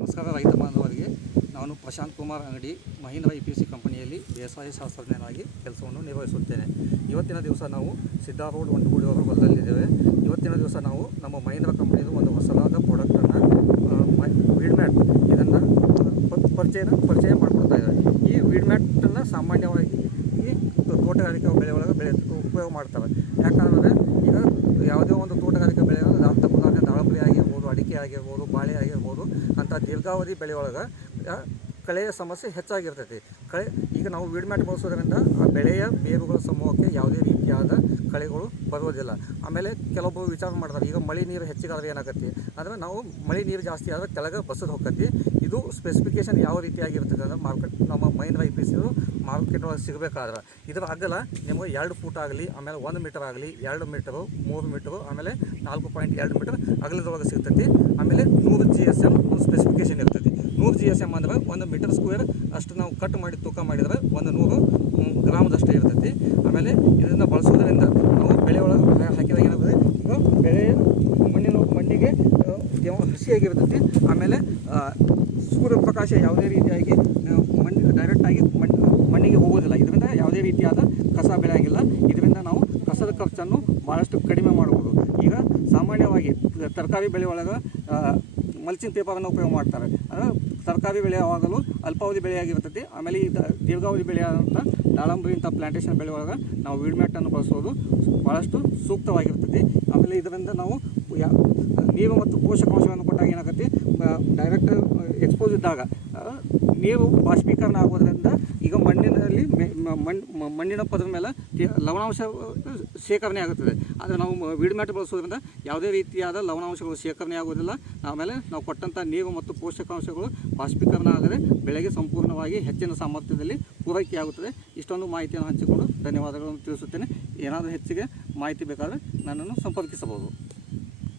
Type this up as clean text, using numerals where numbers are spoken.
ನಮಸ್ಕಾರ ರೈತ ಬಾಂಧವರಿಗೆ. ನಾನು ಪ್ರಶಾಂತ್ ಕುಮಾರ್ ಅಂಗಡಿ ಮಹೀಂದ್ರ IPC ಕಂಪನಿಯಲ್ಲಿ ಬೇಸಾಯ ಶಾಸ್ತ್ರಜ್ಞನಾಗಿ ಕೆಲಸವನ್ನು ನಿರ್ವಹಿಸುತ್ತೇನೆ. ಇವತ್ತಿನ ದಿವಸ ನಾವು ಸಿದ್ದಾ ರೋಡ್ ಒಂಟುಗೂಡಿಯವರ ಹೊಲದಲ್ಲಿದ್ದೇವೆ. ಇವತ್ತಿನ ದಿವಸ ನಾವು ನಮ್ಮ ಮಹೀಂದ್ರ ಕಂಪನಿದು ಒಂದು ಹೊಸದಾದ ಪ್ರಾಡಕ್ಟನ್ನು ವೀಡ್ ಮ್ಯಾಟ್ ಇದನ್ನು ಪರಿಚಯ ಮಾಡಿಕೊಡ್ತಾ ಇದ್ದಾರೆ. ಈ ವೀಡ್ ಮ್ಯಾಟನ್ನು ಸಾಮಾನ್ಯವಾಗಿ ಈ ತೋಟಗಾರಿಕೆ ಬೆಳೆ ಒಳಗೆ ಉಪಯೋಗ ಮಾಡ್ತಾರೆ. ಯಾಕಂದರೆ ಈಗ ಯಾವುದೇ ಒಂದು ತೋಟಗಾರಿಕೆ ಬೆಳೆ ಉದಾಹರಣೆ ದಾಳಂಬರಿ ಆಗಿರ್ಬೋದು, ಅಡಿಕೆ ಆಗಿರ್ಬೋದು, ಬಾಳೆ ಆಗಿರ್ಬೋದು ಅಂಥ ದೀರ್ಘಾವಧಿ ಬೆಳೆ ಒಳಗೆ ಕಳೆಯ ಸಮಸ್ಯೆ ಹೆಚ್ಚಾಗಿರ್ತೈತಿ. ಈಗ ನಾವು ವೀಡ್ ಮ್ಯಾಟ್ ಬಳಸೋದ್ರಿಂದ ಆ ಬೆಳೆಯ ಬೇರುಗಳ ಸಮೂಹಕ್ಕೆ ಯಾವುದೇ ರೀತಿಯಾದ ಕಳೆಗಳು ಬರೋದಿಲ್ಲ. ಆಮೇಲೆ ಕೆಲವೊಬ್ಬರು ವಿಚಾರ ಮಾಡ್ತಾರೆ, ಈಗ ಮಳೆ ನೀರು ಹೆಚ್ಚಿಗಾದ್ರೆ ಏನಾಗತ್ತೆ ಅಂದರೆ ನಾವು ಮಳೆ ನೀರು ಜಾಸ್ತಿ ಆದರೆ ಕೆಳಗೆ ಬಸದು ಹೋಗ್ತೈತಿ. ಇದು ಸ್ಪೆಸಿಫಿಕೇಷನ್ ಯಾವ ರೀತಿಯಾಗಿರ್ತದೆ ಅಂದರೆ ನಮ್ಮ ಮಹೀಂದ್ರ IPC ಮಾರ್ಕೆಟ್ ಒಳಗೆ ಸಿಗಬೇಕಾದ್ರೆ ಇದರ ಅಗಲ ನಿಮಗೆ 2 ಫೂಟ್ ಆಗಲಿ, ಆಮೇಲೆ 1 ಮೀಟರ್ ಆಗಲಿ, 2 ಮೀಟರು, 3 ಮೀಟರು, ಆಮೇಲೆ 4.2 ಮೀಟರ್ ಅಗಲದೊಳಗೆ ಸಿಗ್ತೈತಿ. ಆಮೇಲೆ 100 GSM ಒಂದು ಸ್ಪೆಸಿಫಿಕೇಷನ್ ಇರ್ತೈತಿ. 100 GSM ಅಂದರೆ 1 ಮೀಟರ್ ಸ್ಕ್ವೇರ್ ಅಷ್ಟು ನಾವು ಕಟ್ ಮಾಡಿ ತೂಕ ಮಾಡಿದರೆ 100 ಗ್ರಾಮದಷ್ಟೇ ಇರ್ತೈತಿ. ಆಮೇಲೆ ಇದನ್ನು ಬಳಸೋದ್ರಿಂದ ನಾವು ಬೆಳೆ ಒಳಗೆ ಹಾಕಿದಾಗ ಏನಾಗುತ್ತೆ, ಈಗ ಬೆಳೆಯ ಮಣ್ಣಿಗೆ ಹಸಿಯಾಗಿರ್ತೈತಿ. ಆಮೇಲೆ ಸೂರ್ಯಪ್ರಕಾಶ ಯಾವುದೇ ರೀತಿಯಾಗಿ ಡೈರೆಕ್ಟಾಗಿ ಮಣ್ಣಿಗೆ ಹೋಗೋದಿಲ್ಲ. ಇದರಿಂದ ಯಾವುದೇ ರೀತಿಯಾದ ಕಸ ಬೆಳೆಯಾಗಿಲ್ಲ. ಇದರಿಂದ ನಾವು ಕಸದ ಖರ್ಚನ್ನು ಭಾಳಷ್ಟು ಕಡಿಮೆ ಮಾಡ್ಬೋದು. ಈಗ ಸಾಮಾನ್ಯವಾಗಿ ತರಕಾರಿ ಬೆಳೆ ಒಳಗೆ ಮಲ್ಚಿಂಗ್ ಪೇಪರನ್ನು ಉಪಯೋಗ ಮಾಡ್ತಾರೆ. ಅಂದರೆ ತರಕಾರಿ ಬೆಳೆ ಯಾವಾಗಲೂ ಅಲ್ಪಾವಧಿ ಬೆಳೆಯಾಗಿರ್ತೈತಿ. ಆಮೇಲೆ ಈ ದೀರ್ಘಾವಧಿ ಬೆಳೆಯಾದಂಥ ದಾಳಂಬರಿ ಇಂಥ ಪ್ಲಾಂಟೇಷನ್ ಬೆಳೆ ಒಳಗೆ ನಾವು ವೀಡ್ ಮ್ಯಾಟನ್ನು ಬಳಸೋದು ಭಾಳಷ್ಟು ಸೂಕ್ತವಾಗಿರ್ತೈತಿ. ಆಮೇಲೆ ಇದರಿಂದ ನಾವು ನೀರು ಮತ್ತು ಪೋಷಕಾಂಶಗಳನ್ನು ಕೊಟ್ಟಾಗ ಏನಾಗುತ್ತೆ, ಡೈರೆಕ್ಟ್ ಎಕ್ಸ್ಪೋಸ್ ಇದ್ದಾಗ ನೀರು ಬಾಷ್ಪೀಕರಣ ಆಗೋದ್ರಿಂದ ಈಗ ಮಣ್ಣಿನಲ್ಲಿ ಮಣ್ಣಿನ ಪದರ ಮೇಲೆ ಲವಣಾಂಶ ಶೇಖರಣೆ ಆಗುತ್ತದೆ. ಆದರೆ ನಾವು ವೀಡ್ ಮ್ಯಾಟ್ ಬಳಸೋದ್ರಿಂದ ಯಾವುದೇ ರೀತಿಯಾದ ಲವಣಾಂಶಗಳು ಶೇಖರಣೆ ಆಗೋದಿಲ್ಲ. ಆಮೇಲೆ ನಾವು ಕೊಟ್ಟಂಥ ನೀರು ಮತ್ತು ಪೋಷಕಾಂಶಗಳು ಬಾಷ್ಪೀಕರಣ ಆಗದೆ ಬೆಳೆಗೆ ಸಂಪೂರ್ಣವಾಗಿ ಹೆಚ್ಚಿನ ಸಾಮರ್ಥ್ಯದಲ್ಲಿ ಪೂರೈಕೆಯಾಗುತ್ತದೆ. ಇಷ್ಟೊಂದು ಮಾಹಿತಿಯನ್ನು ಹಂಚಿಕೊಂಡು ಧನ್ಯವಾದಗಳನ್ನು ತಿಳಿಸುತ್ತೇನೆ. ಏನಾದರೂ ಹೆಚ್ಚಿಗೆ ಮಾಹಿತಿ ಬೇಕಾದರೆ ನನ್ನನ್ನು ಸಂಪರ್ಕಿಸಬಹುದು.